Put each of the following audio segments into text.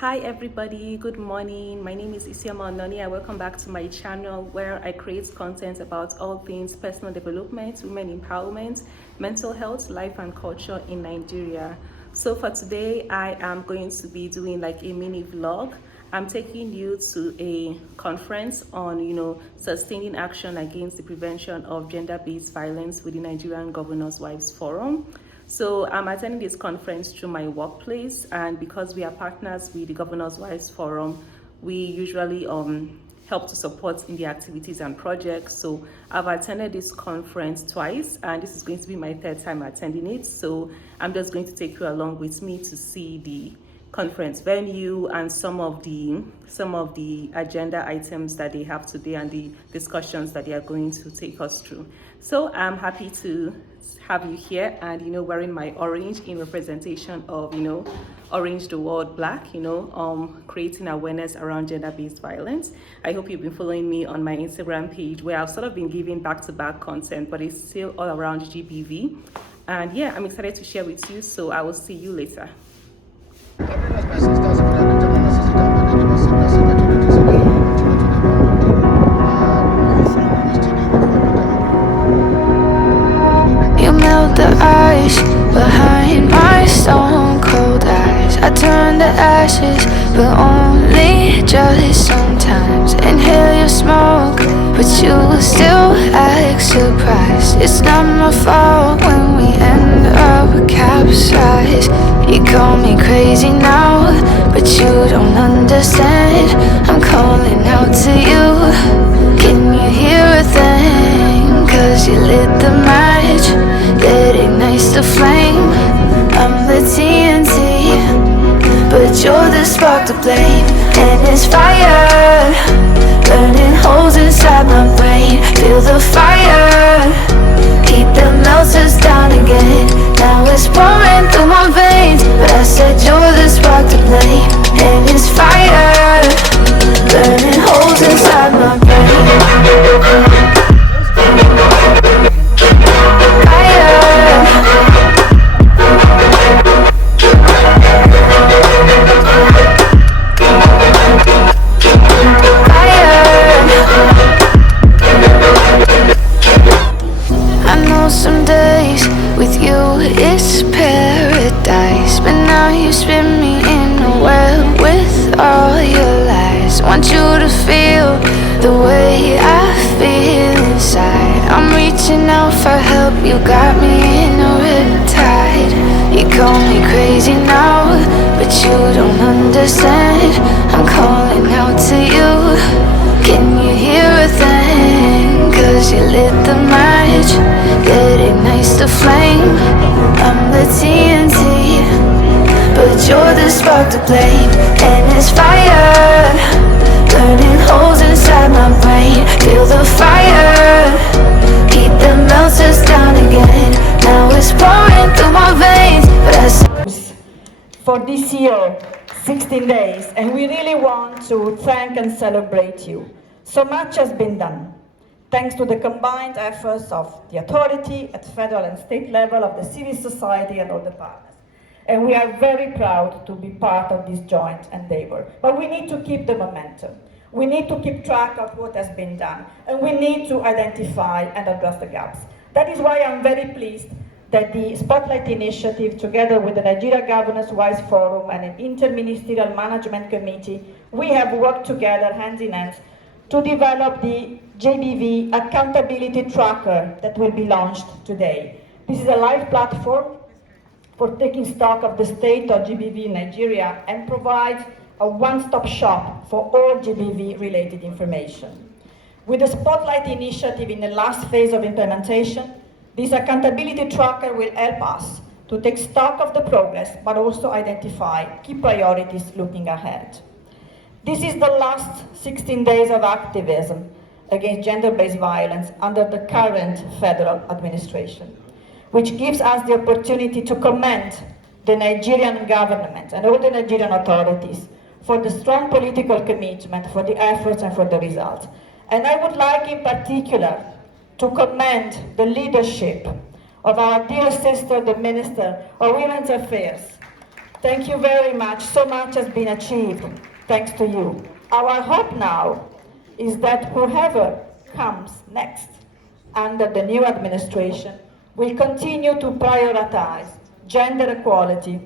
Hi everybody, good morning. My name is Isioma Ononi and welcome back to my channel where I create content about all things personal development, women empowerment, mental health, life and culture in Nigeria. So for today, I am going to be doing like a mini vlog. I'm taking you to a conference on, sustaining action against the prevention of gender-based violence with the Nigerian Governors' Wives Forum. So I'm attending this conference through my workplace, and because we are partners with the Governor's Wives Forum, we usually help to support in the activities and projects. So I've attended this conference twice, and this is going to be my third time attending it. So I'm just going to take you along with me to see the conference venue and some of the agenda items that they have today and the discussions that they are going to take us through. So I'm happy to have you here, and wearing my orange in representation of orange the world black, creating awareness around gender-based violence. I hope you've been following me on my Instagram page where I've sort of been giving back-to-back content, but it's still all around GBV. And yeah, I'm excited to share with you, so I will see you later. You melt the ice behind my stone cold eyes. I turn to ashes, but only just sometimes. Inhale your smoke, but you still act surprised. It's not my fault when we end up capsized. You call me crazy now, but you don't understand. I'm calling out to you. Can you hear a thing? 'Cause you lit the match that ignites the flame. I'm the TNT, but you're the spark to blame. And it's fire, burning holes inside my brain. Feel the fire, heat that melts us down again. Now it's pouring through my veins, but I said you're the spark to blame. And it's fire, burning holes inside my brain. Some days with you it's paradise, but now you spin me in a web with all your lies. Want you to feel the way I feel inside. I'm reaching out for help, you got me in a riptide. You call me crazy now, but you don't understand. I'm calling out to you. Can you hear a thing? 'Cause you lit the match that ignites the flame. I'm the TNT, but you're the spark to blame. And it's fire, burning holes inside my brain. Feel the fire, heat that melts us down again. Now it's pouring through my veins, but I for this year, 16 days, and we really want to thank and celebrate you. So much has been done, thanks to the combined efforts of the authority at federal and state level, of the civil society and all the partners. And we are very proud to be part of this joint endeavor. But we need to keep the momentum. We need to keep track of what has been done, and we need to identify and address the gaps. That is why I'm very pleased that the Spotlight Initiative, together with the Nigeria Governors' Wives Forum and an Interministerial Management Committee, we have worked together hand in hand to develop the GBV Accountability Tracker that will be launched today. This is a live platform for taking stock of the state of GBV in Nigeria and provides a one-stop shop for all GBV-related information. With the Spotlight Initiative in the last phase of implementation, this accountability tracker will help us to take stock of the progress, but also identify key priorities looking ahead. This is the last 16 days of activism against gender-based violence under the current federal administration, which gives us the opportunity to commend the Nigerian government and all the Nigerian authorities for the strong political commitment, for the efforts and for the results. And I would like in particular to commend the leadership of our dear sister, the Minister of Women's Affairs, Thank you very much. So much has been achieved thanks to you. Our hope now is that whoever comes next under the new administration will continue to prioritize gender equality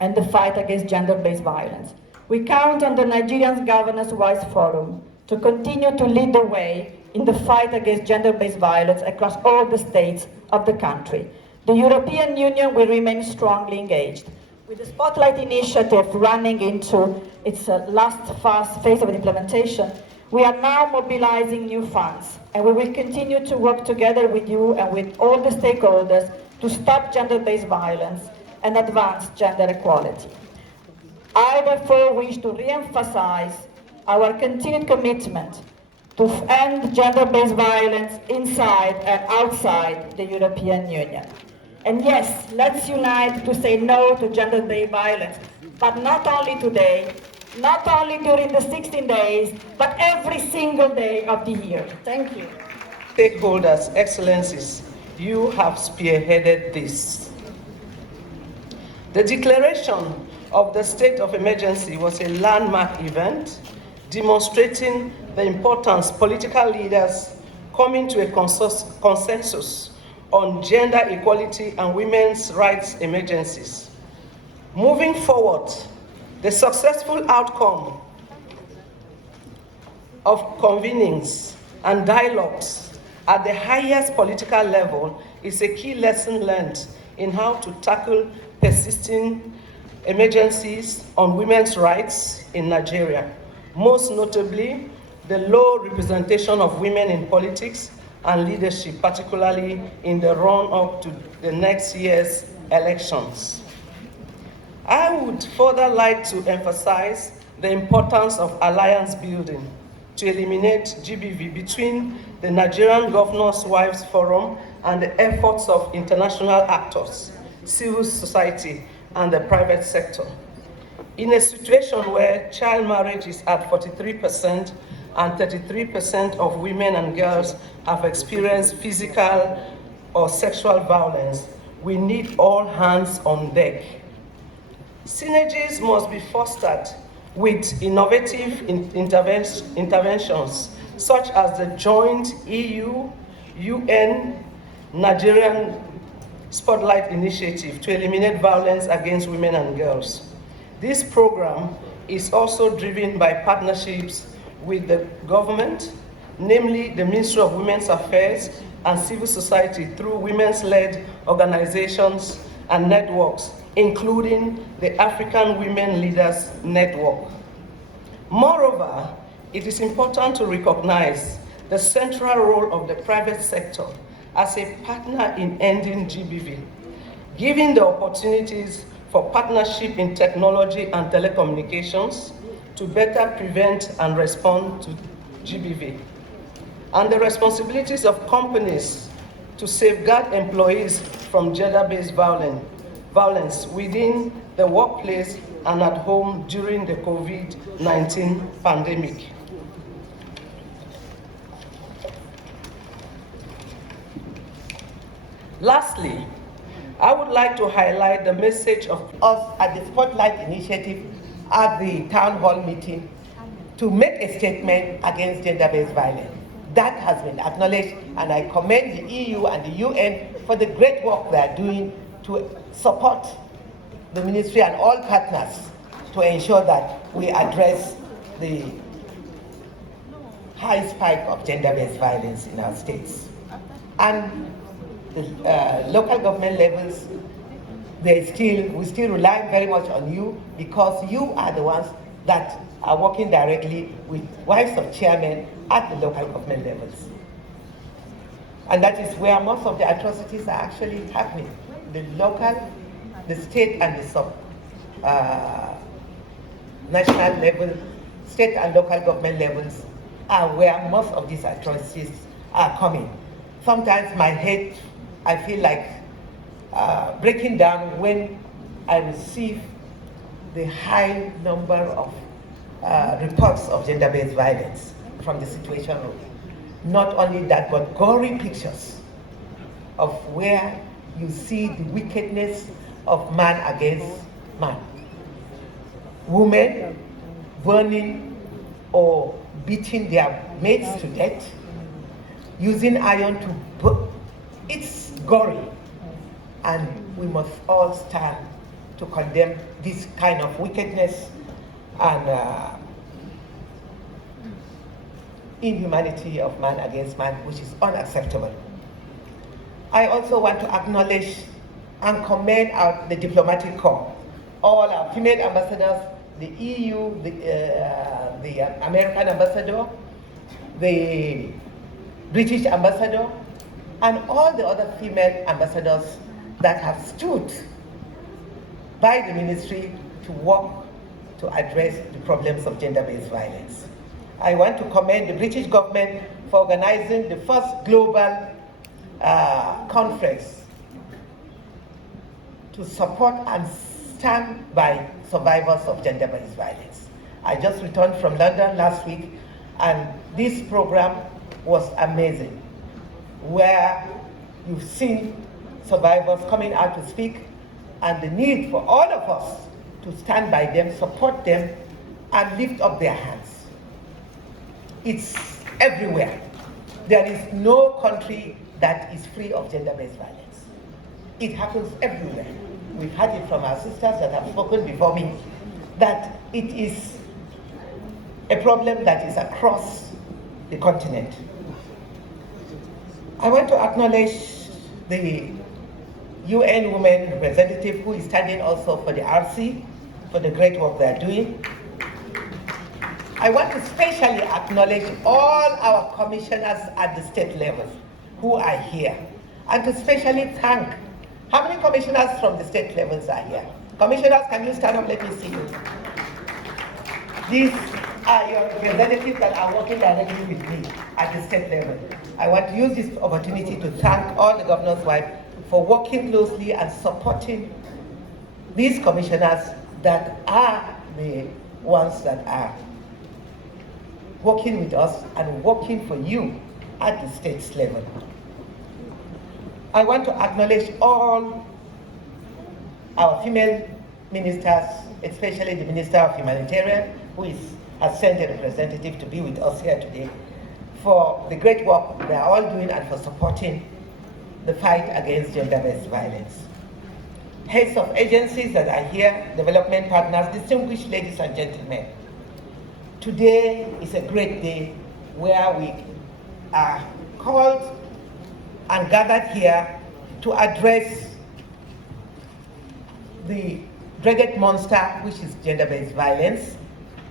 and the fight against gender-based violence. We count on the Nigerian Governors Wise Forum to continue to lead the way in the fight against gender-based violence across all the states of the country. The European Union will remain strongly engaged. With the Spotlight Initiative running into its last fast phase of implementation, we are now mobilizing new funds, and we will continue to work together with you and with all the stakeholders to stop gender-based violence and advance gender equality. I therefore wish to re-emphasize our continued commitment to end gender-based violence inside and outside the European Union. And yes, let's unite to say no to gender-based violence, but not only today, not only during the 16 days, but every single day of the year. Thank you. Stakeholders, Excellencies, you have spearheaded this. The declaration of the state of emergency was a landmark event demonstrating the importance political leaders coming to a consensus on gender equality and women's rights emergencies. Moving forward, the successful outcome of convenings and dialogues at the highest political level is a key lesson learned in how to tackle persisting emergencies on women's rights in Nigeria, most notably the low representation of women in politics and leadership, particularly in the run-up to the next year's elections. I would further like to emphasize the importance of alliance building to eliminate GBV between the Nigerian Governors' Wives Forum and the efforts of international actors, civil society, and the private sector. In a situation where child marriage is at 43% and 33% of women and girls have experienced physical or sexual violence, we need all hands on deck. Synergies must be fostered with innovative interventions such as the joint EU-UN Nigerian Spotlight Initiative to eliminate violence against women and girls. This program is also driven by partnerships with the government, namely the Ministry of Women's Affairs and civil society through women's-led organizations and networks, including the African Women Leaders Network. Moreover, it is important to recognize the central role of the private sector as a partner in ending GBV, giving the opportunities for partnership in technology and telecommunications to better prevent and respond to GBV, and the responsibilities of companies to safeguard employees from gender-based violence within the workplace and at home during the COVID-19 pandemic. Lastly, I would like to highlight the message of us at the Spotlight Initiative at the town hall meeting to make a statement against gender-based violence. That has been acknowledged, and I commend the EU and the UN for the great work they are doing to support the ministry and all partners to ensure that we address the high spike of gender-based violence in our states. And the local government levels, we still rely very much on you, because you are the ones that are working directly with wives of chairmen at the local government levels. And that is where most of the atrocities are actually happening. The local, the state, and the national level, state and local government levels are where most of these atrocities are coming. Sometimes my head, I feel like breaking down when I receive the high number of reports of gender-based violence from the situation room. Not only that, but gory pictures of where you see the wickedness of man against man. Women burning or beating their mates to death, using iron to burn. It's gory, and we must all stand to condemn this kind of wickedness and inhumanity of man against man, which is unacceptable. I also want to acknowledge and commend the diplomatic corps, all our female ambassadors, the EU, the American ambassador, the British ambassador, and all the other female ambassadors that have stood by the ministry to work to address the problems of gender-based violence. I want to commend the British government for organizing the first global conference to support and stand by survivors of gender-based violence. I just returned from London last week, and this program was amazing, where you've seen survivors coming out to speak, and the need for all of us to stand by them, support them, and lift up their hands. It's everywhere. There is no country that is free of gender-based violence. It happens everywhere. We've heard it from our sisters that have spoken before me, that it is a problem that is across the continent. I want to acknowledge the UN Women representative who is standing also for the RC, for the great work they are doing. I want to specially acknowledge all our commissioners at the state level who are here, and to specially thank, how many commissioners from the state levels are here? Commissioners, can you stand up? Let me see you. These are your representatives that are working directly with me at the state level. I want to use this opportunity to thank all the governor's wives for working closely and supporting these commissioners that are the ones that are working with us and working for you at the states level. I want to acknowledge all our female ministers, especially the Minister of Humanitarian, who has sent a representative to be with us here today, for the great work they are all doing and for supporting the fight against gender-based violence. Heads of agencies that are here, development partners, distinguished ladies and gentlemen, today is a great day where we are called and gathered here to address the dreaded monster, which is gender-based violence.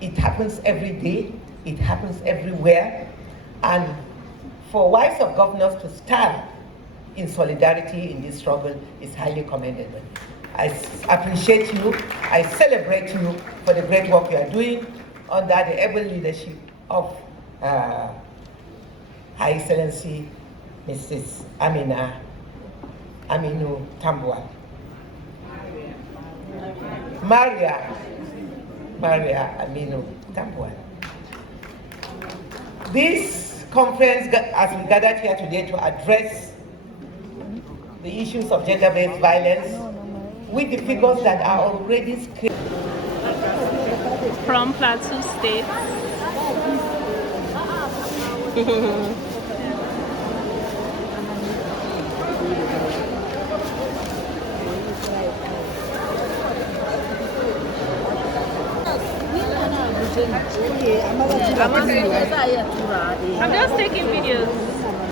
It happens every day, it happens everywhere, and for wives of governors to stand in solidarity in this struggle is highly commendable. I appreciate you, I celebrate you for the great work you are doing under the able leadership of Her Excellency Mrs. Aminu Tambuwal. Maria Aminu Tambuwal. This conference, as we gathered here today to address the issues of gender-based violence with the figures that are already scaled. From Plateau State. I'm just taking videos.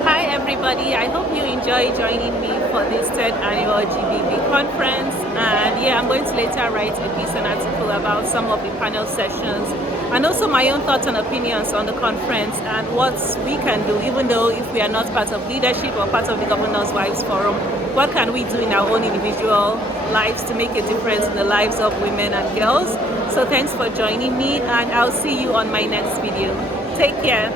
Hi everybody, I hope you enjoy joining me for this 3rd annual GBV conference, and yeah, I'm going to later write a piece, an article about some of the panel sessions and also my own thoughts and opinions on the conference and what we can do, even though if we are not part of leadership or part of the Governor's Wives Forum, what can we do in our own individual lives to make a difference in the lives of women and girls. So thanks for joining me, and I'll see you on my next video. Take care.